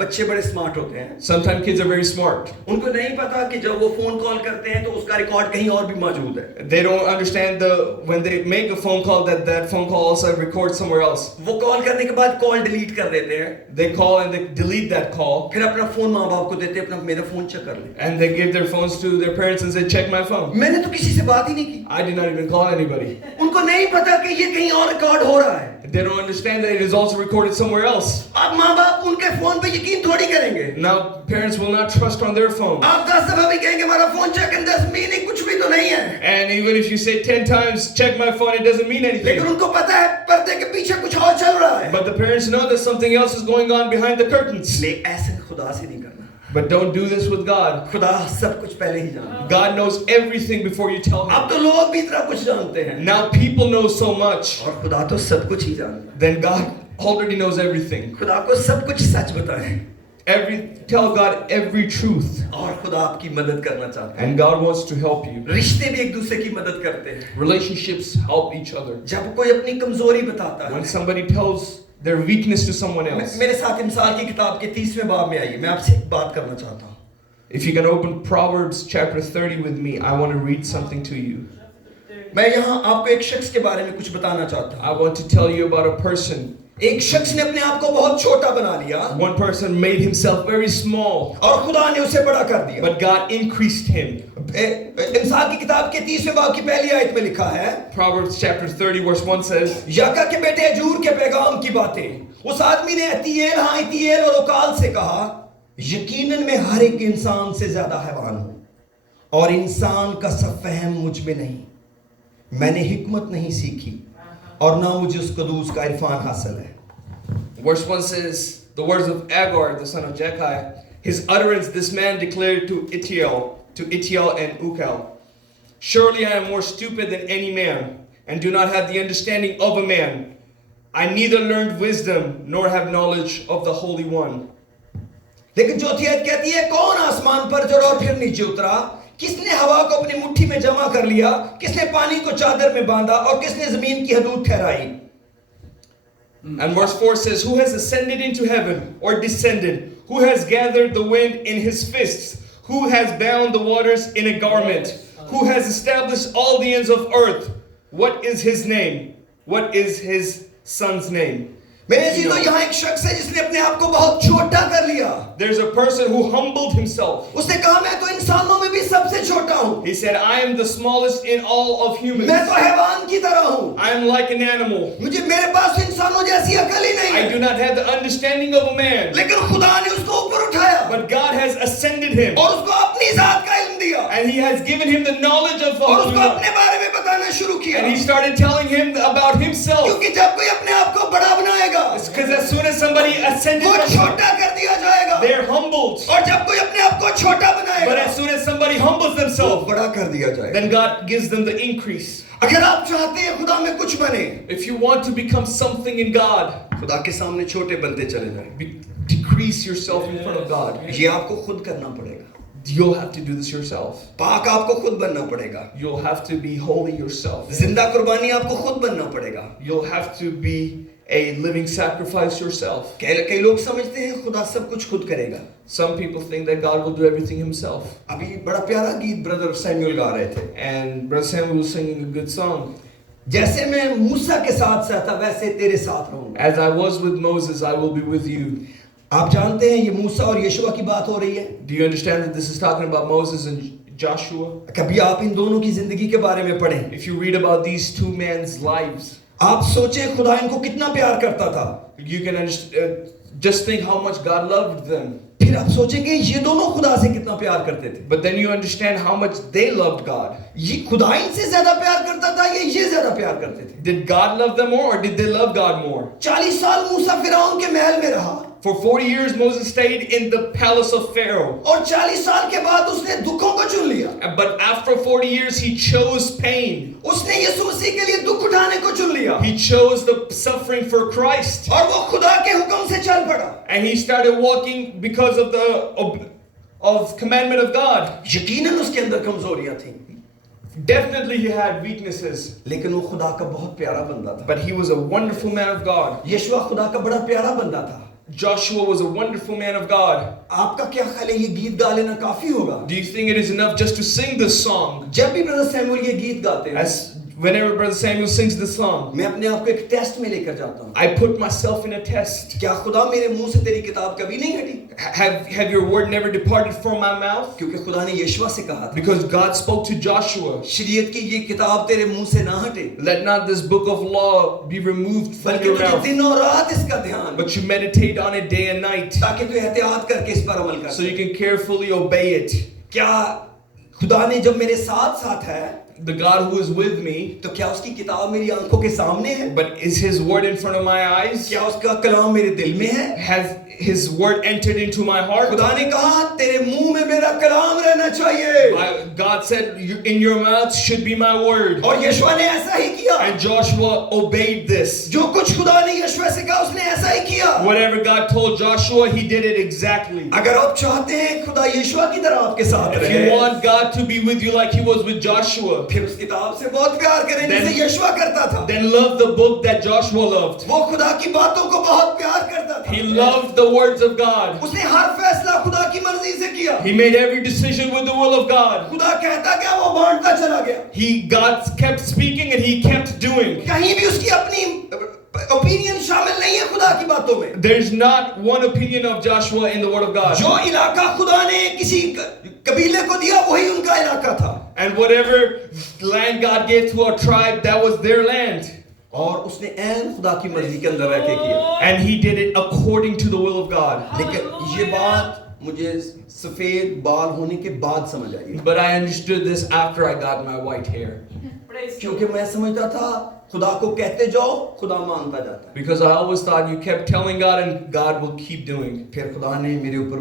बच्चे बड़े स्मार्ट होते हैं, Sometimes kids are very smart. उनको नहीं पता कि जब वो फोन कॉल करते हैं तो उसका रिकॉर्ड कहीं और भी मौजूद है। They don't understand when they make a phone call that phone call also records somewhere else. वो कॉल करने के बाद कॉल डिलीट कर देते हैं, They call and they delete that call, फिर अपना फोन माँ बाप को देते हैं, अपना मेरा फोन चेक कर ले। and they give their phones to their parents and say, check my phone. मैंने तो किसी से बात ही नहीं की, I did not even call anybody. उनको नहीं पता कि ये कहीं और रिकॉर्ड हो रहा है। They don't understand that it is also recorded somewhere else. अब माँ बाप उनके फोन पे यकीन थोड़ी करेंगे। Now parents will not trust on their phone. आप 10 दफा भी कहेंगे हमारा फोन चेक एंड दस मीनिंग कुछ भी तो नहीं है, And even if you say 10 times, check my phone, it doesn't mean लेकिन anything. उनको पता है पर्दे के पीछे कुछ और चल रहा है। But the parents know that something else is going on behind the curtains. ले ऐसे खुदा से नहीं करना, But don't do this with God. खुदा सब कुछ पहले ही जानता है। God knows everything before you tell अब him. तो लोग भी इतना कुछ जानते हैं, Now people know so much. और खुदा तो सब कुछ ही जानता है। Then God already knows everything. खुदा को सब कुछ सच बताएं, Tell God every truth. और खुदा आपकी मदद करना चाहता है। And God wants to help you. रिश्ते भी एक दूसरे की मदद करते हैं। Relationships help each other. जब कोई अपनी कमजोरी बताता When है, somebody tells their weakness to someone else. मेरे साथ मिसाल की किताब के 30वें बाब में आइए, मैं आपसे एक बात करना चाहता हूँ। If you can open Proverbs chapter 30 with me, I want to read something to you. मैं यहाँ आपको एक शख्स के बारे में कुछ बताना चाहता हूँ। I want to tell you about a person. एक शख्स ने अपने आप को बहुत छोटा बना लिया, One person made himself very small, और खुदा ने उसे बड़ा कर दिया। but God increased him. मिसाल की किताब के 30वें बाब की पहली आयत में लिखा है, Proverbs chapter 30 verse 1 says, याका के बेटे अजूर के पैगाम की बातें। उस आदमी ने इतिएल हाँ इतिएल और उकाल से कहा, यकीनन मैं हर एक इंसान से ज्यादा हैवान हूं, और इंसान का सब फहम मुझ में नहीं। मैंने हिकमत नहीं सीखी, और ना मुझे उस कदूस का इरफान हासिल है। verse 1 says, the words of Agar, the son of Jekai, his utterance this man declared to Itiel and Ukal. Surely I am more stupid than any man, and do not have the understanding of a man. I neither learned wisdom, nor have knowledge of the Holy One. लेकिन चौथी आयत कहती है, कौन आसमान पर चढ़ा और फिर नीचे उतरा? किसने हवा को अपनी मुट्ठी में जमा कर लिया? किसने पानी को चादर में बांधा और किसने जमीन की हदूद ठहराई? And verse 4 says, who has ascended into heaven or descended? Who has gathered the wind in his fists? Who has bound the waters in a garment? Who has established all the ends of earth? What is his name? What is his son's name? मेरे जी, तो यहाँ एक शख्स है जिसने अपने आप को बहुत छोटा कर लिया। There's a person who humbled himself. उसने कहा, मैं तो इंसानों में भी सबसे छोटा हूँ। He said, I am the smallest in all of humans. मैं तो हैवान की तरह हूँ। I am like an animal. मुझे मेरे पास इंसानों जैसी अकल ही नहीं I है। do not have the understanding of a man. लेकिन खुदा ने उसको ऊपर उठाया, But God has ascended him. और उसको अपनी जात का इल्म दिया, And he has given him the knowledge of the और Holy उसको One. अपने बारे में बताना शुरू किया। And he started telling him about himself. क्योंकि जब कोई अपने आप को बड़ा बनाएगा, Because as soon as somebody ascended वो from छोटा कर दिया जाएगा, they're humbled. और जब कोई अपने आप को छोटा But बनाएगा as soon as somebody humbles तो themselves, बड़ा कर दिया जाएगा. then God gives them the increase. अगर आप चाहते हैं खुदा में कुछ बने, If you want to become something in God, खुदा के सामने छोटे बनते चले जाएं. decrease yourself in front of God. ये आपको खुद करना पड़ेगा. You'll have to do this yourself. पाक आपको खुद बनना पड़ेगा. You'll have to be holy yourself. जिंदा कुर्बानी आपको खुद बनना पड़ेगा. You'll have to be a living sacrifice yourself. कई लोग समझते हैं खुदा सब कुछ खुद करेगा. Some people think that God will do everything himself. अभी बड़ा प्यारा गीत ब्रदर सैमुअल गा रहे थे. And Brother Samuel was singing a good song. जैसे मैं मूसा के साथ था वैसे तेरे साथ रहूंगा. As I was with Moses, I will be with you. आप जानते हैं ये मूसा और यीशुआ की बात हो रही है. Do you understand that this is talking about Moses and Joshua? कभी आप इन दोनों की जिंदगी के बारे में पढ़ें. If you read about these two men's lives, आप सोचें खुदा इनको कितना प्यार करता था. you can just think how much God loved them. फिर आप सोचेंगे ये दोनों खुदा से कितना प्यार करते थे. But then you understand how much they loved God. ये खुदा इनसे ज्यादा प्यार करता था या ये ज्यादा प्यार करते थे. Did God love them more or did they love God more? 40 साल मूसा फिरौन के महल में रहा. For 40 years Moses stayed in the palace of Pharaoh. और 40 साल के बाद उसने दुखों को चुन लिया. But after 40 years he chose pain. उसने यीशु मसीह के लिए दुख उठाने को चुन लिया. He chose the suffering for Christ. और वो खुदा के हुक्म से चल पड़ा. And he started walking because of the commandment of God. यकीनन उसके अंदर कमजोरियां थीं. Definitely he had weaknesses. लेकिन वो खुदा का बहुत प्यारा बंदा था. But he was a wonderful man of God. यीशुआ खुदा का बड़ा प्यारा बंदा था. Joshua was a wonderful man of God. आपका क्या ख्याल है ये गीत गा लेना काफी होगा? Do you think it is enough just to sing this song? जब भी ब्रदर सैमुअल ये गीत गाते हैं, Whenever Brother Samuel sings this song, मैं अपने आप को एक टेस्ट में लेकर जाता हूँ. I put myself in a test. क्या खुदा मेरे मुंह से तेरी किताब कभी नहीं हटी? Have your word never departed from my mouth? क्योंकि खुदा ने यीशुआ से कहा था. Because God spoke to Joshua. शरीयत की ये किताब तेरे मुंह से ना हटे. Let not this book of law be removed from बल्कि your तुझे mouth. दिन और रात इसका ध्यान. But you meditate on it day and night, ताकि तू एहतियात करके इस पर अमल कर. so you can carefully obey it. क्या खुदा ने जब मेरे साथ साथ है, The God who is with me, तो क्या उसकी किताब मेरी आंखों के सामने है? but is His word in front of my eyes? क्या उसका कलाम मेरे दिल में है? Has His word entered into my heart? खुदा ने कहा तेरे मुंह में मेरा कलाम रहना चाहिए. God said, in your mouth should be my word. और यीशुआ ने ऐसा ही किया. And Joshua obeyed this. जो कुछ खुदा ने यीशुआ से कहा उसने ऐसा ही किया. Whatever God told Joshua, he did it exactly. अगर आप चाहते हैं खुदा यीशुआ की तरह आपके साथ If रहे, you want God to be with you like He was with Joshua, फिर उस किताब से बहुत प्यार करें जैसे यीशुआ करता था. then love the book that Joshua loved. वो खुदा की बातों को बहुत प्यार करता था. He loved the words of God. उसने हर फैसला खुदा की मर्जी से किया. He made every decision with the will of God. खुदा कहता गया वो बांटता चला गया. God kept speaking and He kept doing. कहीं भी उसकी अपनी ओपिनियन शामिल नहीं है खुदा की बातों में. There's not one opinion of Joshua in the word of God. जो इलाका खुदा ने किसी कबीले को दिया वही उनका इलाका था. And whatever land God gave to a tribe, that was their land. और उसने ऐन खुदा की मर्जी के अंदर रह के किया. And he did it according to the will of God. लेकिन ये बात मुझे सफेद बाल होने के बाद समझ आई. But I understood this after I got my white hair. क्योंकि मैं समझता था खुदा को कहते जाओ खुदा मानता जाता है. Because I always thought you kept telling God and God will keep doing. फिर खुदा ने मेरे ऊपर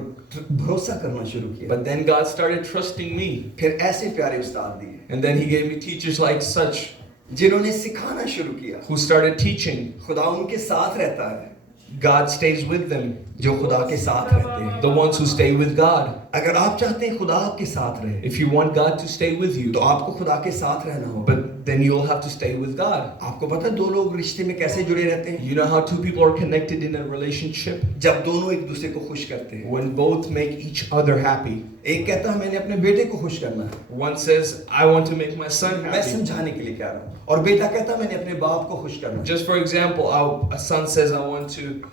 भरोसा करना शुरू किया. But then God started trusting me. फिर ऐसे प्यारे उस्ताद दिए And then He gave me teachers like such जिन्होंने सिखाना शुरू किया. who started teaching. खुदा उनके साथ रहता है God stays with them. जो खुदा के साथ रहते हैं. The ones who stay with God. अगर आप चाहते हैं खुदा आपके साथ रहे, If you want God to stay with you, तो आपको खुदा के साथ रहना होगा. but then you'll have to stay with God. आपको पता है दो लोग रिश्ते में कैसे जुड़े रहते हैं? You know how two people are connected in a relationship? जब दोनों एक दूसरे को खुश करते हैं. When both make each other happy. एक कहता है मैंने अपने बेटे को खुश करना है. One says, I want to make my son मैं happy. समझाने के लिए कह रहा हूँ. और बेटा कहता है मैंने अपने बाप को खुश करना है. Just for example, a son says, I want to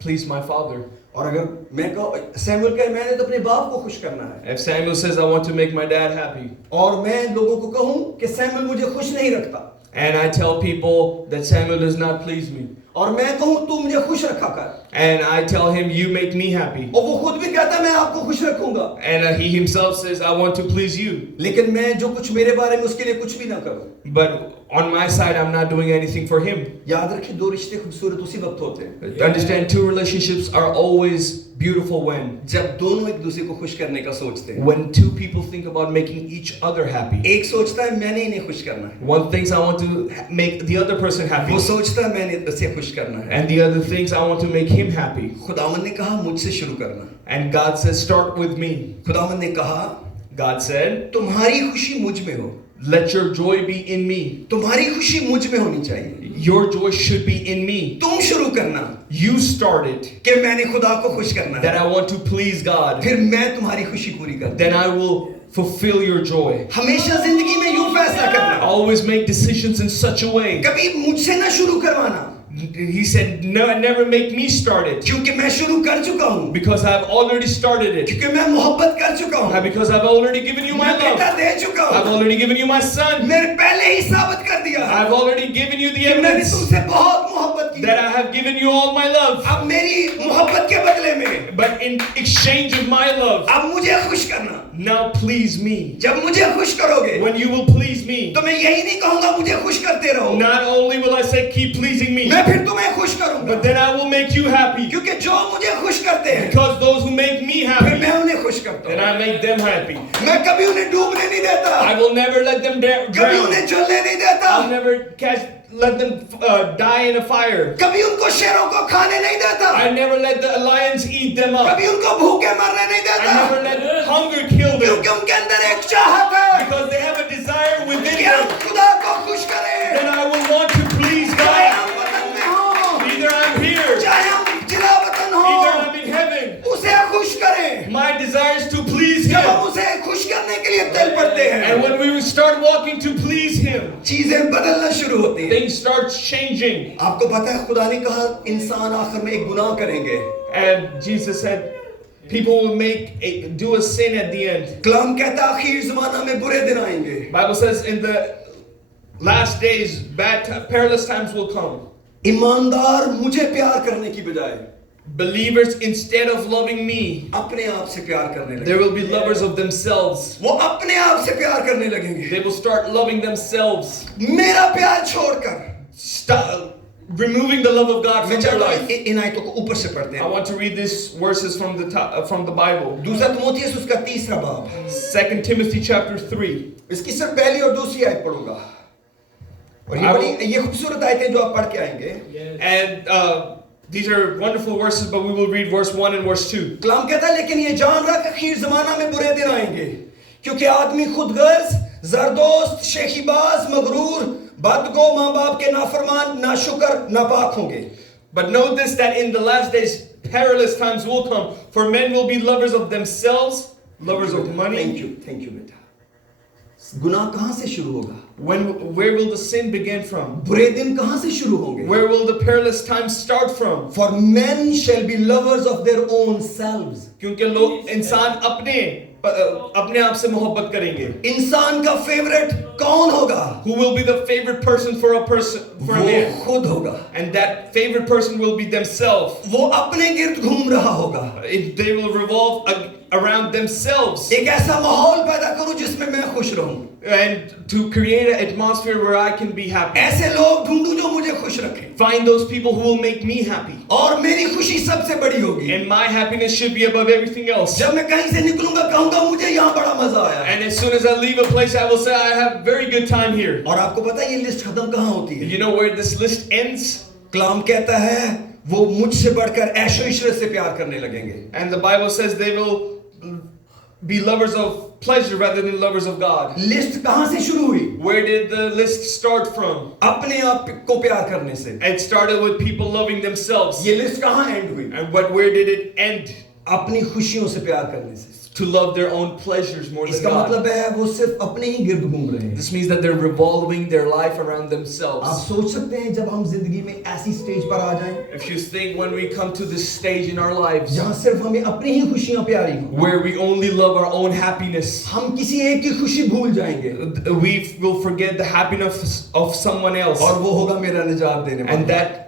please my father. और अगर मैं कहूँ सैमुअल कहे मैंने तो अपने बाप को खुश करना है. If Samuel says, I want to make my dad happy. और मैं लोगों को कहूँ कि सैमुअल मुझे खुश नहीं रखता. And I tell people that Samuel does not please me. और मैं कहूँ तू मुझे खुश रखा कर. And I tell him, you make me happy. और वो खुद भी कहता है मैं आपको खुश रखूंगा. And he himself says, I want to please you. लेकिन मैं जो कुछ मेरे बारे में उसके लिए कुछ भी ना करूँ. But on my side, I'm not doing anything for him. याद रखिए, दो रिश्ते खूबसूरत उसी वक्त होते हैं Understand, two relationships are always beautiful जब दोनों एक दूसरे को खुश करने का सोचते हैं. when two people think about making each other happy. एक सोचता है मैंने इन्हें खुश करना है, One thinks I want to make the other person happy, वो सोचता है मैंने इसे खुश करना है. and the other thinks I want to make him happy. खुदावंद ने कहा मुझसे शुरू करना. And God says, start with me. खुदावंद ने कहा God said, तुम्हारी खुशी मुझ में हो, let your joy be in me. तुम्हारी खुशी मुझ में होनी चाहिए. Your joy should be in me. तुम शुरू करना You start it, कि मैंने खुदा को खुश करना that है, I want to please God. फिर मैं तुम्हारी खुशी पूरी कर दूं. Then I will fulfill your joy. हमेशा जिंदगी में यूं फैसला करना, Always make decisions in such a way. कभी मुझसे ना शुरू करवाना, He said, no, never make me start it, क्योंकि मैं शुरू कर चुका हूँ, because I've already started it. क्योंकि मैं मोहब्बत कर चुका हूँ, Because I've already given you my मैं बेटा love. दे चुका I've हूँ, already given you my son. मैंने पहले ही साबित कर दिया I've already given you the कि मैंने evidence तुमसे बहुत मोहब्बत की. that I have given you all my love. अब मेरी मोहब्बत के बदले में But in exchange of my love, अब मुझे खुश करना. now please me. जब मुझे खुश करोगे When you will please me, तो मैं यही नहीं कहूंगा मुझे खुश करते रहो, not only will I say keep pleasing me, मैं फिर तुम्हें खुश but करूंगा, then I will make you happy. क्योंकि जो मुझे खुश करते हैं Because those who make me फिर happy, मैं उन्हें खुश करता then हूँ. I make them happy. मैं कभी उन्हें डूबने नहीं देता, I will never let them कभी drown. उन्हें जलने नहीं देता, I'll never let them die in a fire. कभी उनको शेरों को खाने नहीं देता, I never let the lions eat them up. कभी उनको भूखे मरने नहीं I देता, never let hunger kill them. क्योंकि उनके अंदर एक चाहत है Because they have a desire within कि हम them. खुदा को खुश करें. Then I will want to please चाहे God. हम वतन में हों, Either I'm here, चाहे हम जिला वतन हों, either I'm in heaven. उसे खुश करें. My desire is to please जब हम Him. उसे खुश करने के लिए चल पड़ते And हैं, when we start walking to please Him, चीजें बदलना शुरू होती हैं. things start changing. आपको पता है खुदा ने कहा इंसान आखिर में एक गुनाह करेंगे. And Jesus said, people will do a sin at the end. कलाम कहता है आखिर जमाना में बुरे दिन आएंगे. Bible says in the last days, perilous times will come. ईमानदार मुझे प्यार करने की बजाय Believers, instead of loving me, अपने आप से प्यार करने they लगेंगे. will be lovers of themselves. वो अपने आप से प्यार करने लगेंगे. They will start loving themselves. मेरा प्यार छोड़कर. Stop removing the love of God मैं from their चाहता life. हूं इन आयतों को ऊपर से पढ़ते I हैं. want to read these verses from the Bible. दूसरा तिमोथियुस उसका तीसरा बाब. 2 Timothy chapter 3. इसकी सिर्फ पहली और दूसरी आयत पढ़ूंगा. और ये खूबसूरत आयतें जो आप पढ़ के आएंगे. And these are wonderful verses, but we will read verse 1 and verse 2. कलाम कहता है लेकिन ये जान रहा कि आखिर जमाना में बुरे दिन आएंगे, क्योंकि आदमी खुदगर्ज, जरदोस्त, शेखीबाज, मगरूर, बदगो, माँ बाप के नाफरमान, नाशुकर, नापाक होंगे. But know this, that in the last days perilous times will come, for men will be lovers of themselves, lovers of money. Thank you बेटा. गुनाह कहाँ से शुरू होगा? Where will the sin begin from? बुरे दिन कहाँ से शुरू होंगे? Where will the perilous times start from? For men shall be lovers of their own selves. क्योंकि लोग इंसान अपने आप से मोहब्बत करेंगे. इंसान का फेवरेट कौन होगा? Who will be the favorite person for a वो man? खुद होगा. And that favorite person will be themselves. वो अपने गिर्द घूम रहा होगा. They will revolve around themselves. एक ऐसा माहौल पैदा करूं जिसमें मैं खुश रहूं. And to create an atmosphere where I can be happy. ऐसे लोग ढूंढूं जो मुझे खुश रखें. Find those people who will make me happy. और मेरी खुशी सबसे बड़ी होगी. And my happiness should be above everything else. जब मैं कहीं से निकलूंगा कहूंगा मुझे यहाँ बड़ा मजा आया. And as soon as I leave a place, I will say I have very good time here. और आपको पता है ये लिस्ट खत्म कहाँ होती है? You know where this list ends? कलाम कहता है वो मुझसे बढ़कर ऐशो इशरत से प्यार करने लगेंगे. And the Bible says they will be lovers of pleasure rather than lovers of God. List कहाँ से शुरू हुई? Where did the list start from? अपने आप को प्यार करने से. It started with people loving themselves. ये लिस्ट कहाँ एंड हुई? And where did it end? अपनी खुशियों से प्यार करने से. To love their own pleasures more than इसका God. मतलब है वो सिर्फ अपने ही गिर्द घूम रहे हैं. This means that they're revolving their life around आप themselves. सोच सकते हैं जब हम जिंदगी में ऐसी स्टेज पर आ जाएं If you think when we come to this stage in our lives जहाँ सिर्फ हमें अपनी ही खुशियां प्यारी हों, where we only love our own happiness, हम किसी एक की खुशी भूल जाएंगे we will forget the happiness of someone else. और वो होगा मेरा निजात देने वाला. And that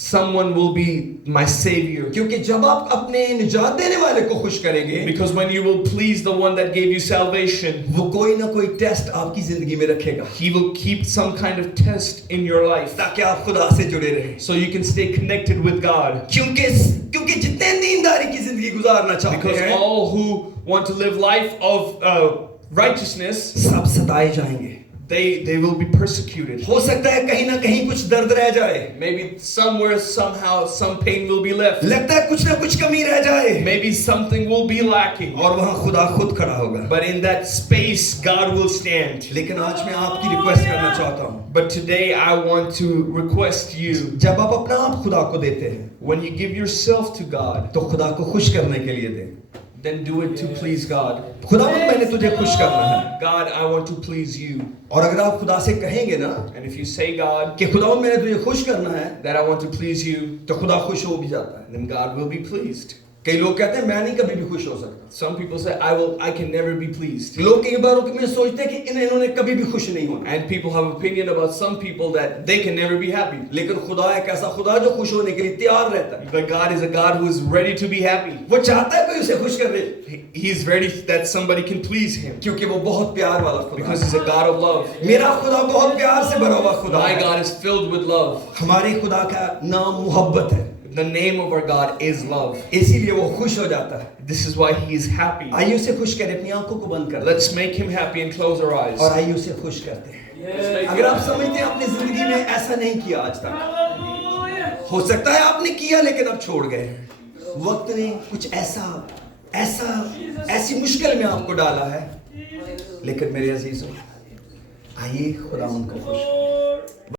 someone will be my savior. क्योंकि जब आप अपने निजात देने वाले को खुश करेंगे, Because when you will please the one that gave you salvation, वो कोई ना कोई टेस्ट आपकी जिंदगी में रखेगा, he will keep some kind of test in your life ताकि आप खुदा से जुड़े रहें। so you can stay connected with God. क्योंकि जितने दीनदारी की जिंदगी गुजारना चाहते Because हैं, all who want to live life of righteousness, सब सताए जाएंगे। they will be persecuted. हो सकता है कहीं ना कहीं कुछ दर्द रह जाए, Maybe somewhere, somehow, some pain will be left. लगता है कुछ ना कुछ कमी रह जाए, Maybe something will be lacking. और वहां खुदा खुद खड़ा होगा। But in that space, God will stand. लेकिन आज मैं आपकी रिक्वेस्ट करना चाहता हूँ, But today I want to request you, जब आप अपना आप खुदा को देते हैं, when you give yourself to God, तो खुदा को खुश करने के लिए दें। then do it to please God. खुदा मैंने तुझे खुश करना है। God, I want to please you. और अगर आप खुदा से कहेंगे ना And if you say, God, कि खुदा मैंने तुझे खुश करना है, that I want to please you, तो खुदा खुश हो भी जाता है। then God will be pleased. कई लोग कहते हैं मैं नहीं कभी भी खुश हो सकता। Some people say, I can never be pleased. लोग कई बार में सोचते हैं कि इन्होंने कभी भी खुश नहीं होना। And people have opinion about some people that they can never be happy. लेकिन खुदा एक ऐसा खुदा जो खुश होने के लिए तैयार रहता है। But God is a God who is ready to be happy. वो चाहता है कोई उसे खुश कर दे, He is ready that somebody can please Him. क्योंकि वो बहुत प्यार वाला खुदा Because है। He's a God of love. मेरा खुदा बहुत प्यार से भरा हुआ खुदा My है। God is filled with love. हमारे खुदा का नाम मोहब्बत है, The name of our God is love. इसीलिए वो खुश हो जाता है। This is why He is happy. आइए उसे खुश करें, अपनी आंखों को बंद कर दें Let's make Him happy and close our eyes. और आइए उसे खुश करते हैं। अगर आप समझते हैं आपने जिंदगी में ऐसा नहीं किया आज तक, हो सकता है आपने किया लेकिन अब छोड़ गए, वक्त ने कुछ ऐसी मुश्किल में आपको डाला है, लेकिन मेरे अजीजों, आइए खुदा उनको खुश करें।